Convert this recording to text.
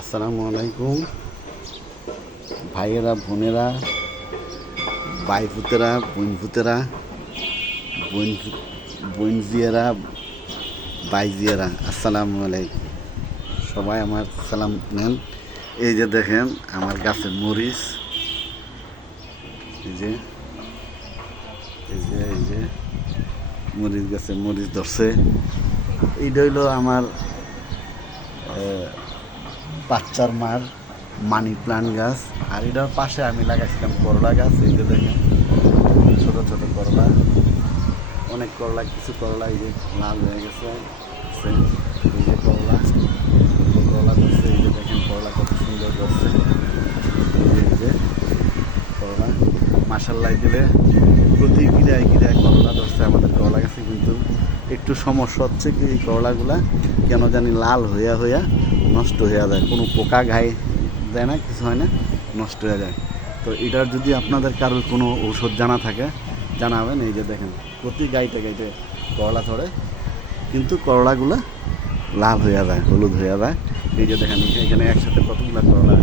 আসসালামু আলাইকুম ভাইয়েরা, বোনেরা, ভাইফুতেরা, বোনফুতেরা, বোনজিয়ারা, ভাইজিয়ারা, আসসালামু আলাইকুম। সবাই আমার সালাম নেন। এই যে দেখেন আমার গাছের মরিচ, এই যে এই যে মরিচ গাছে মরিচ ধরছে। এইটা হইলো আমার বাচ্চার মার মানি প্লান্ট গাছ। আর এটার পাশে আমি লাগাইছিলাম করলা গাছ। এই যে দেখেন ছোটো ছোটো করলা, অনেক করলা, কিছু করলা এই যে লাল হয়ে গেছে। এই যে করলা ধরছে, এই যে দেখেন করলা কত সুন্দর ধরছে। এই যে করলা মাসাল্লাহ দিলে প্রতি গিরায় গিরায় করলা ধরছে আমাদের করলা গাছে। কিন্তু একটু সমস্যা হচ্ছে কি, এই করলাগুলা কেন জানি লাল হইয়া হইয়া নষ্ট হয়ে যায়, কোনো পোকা গায়ে দেয় না, কিছু হয় না, নষ্ট হয়ে যায়। তো এটার যদি আপনাদের কারোর কোনো ঔষধ জানা থাকে জানাবেন। এই যে দেখেন প্রতি গাইতে গাইতে করলা ধরে, কিন্তু করলাগুলো লাল হয়ে যায়, হলুদ হয়ে যায়। এই যে দেখেন এখানে একসাথে কতগুলো করলা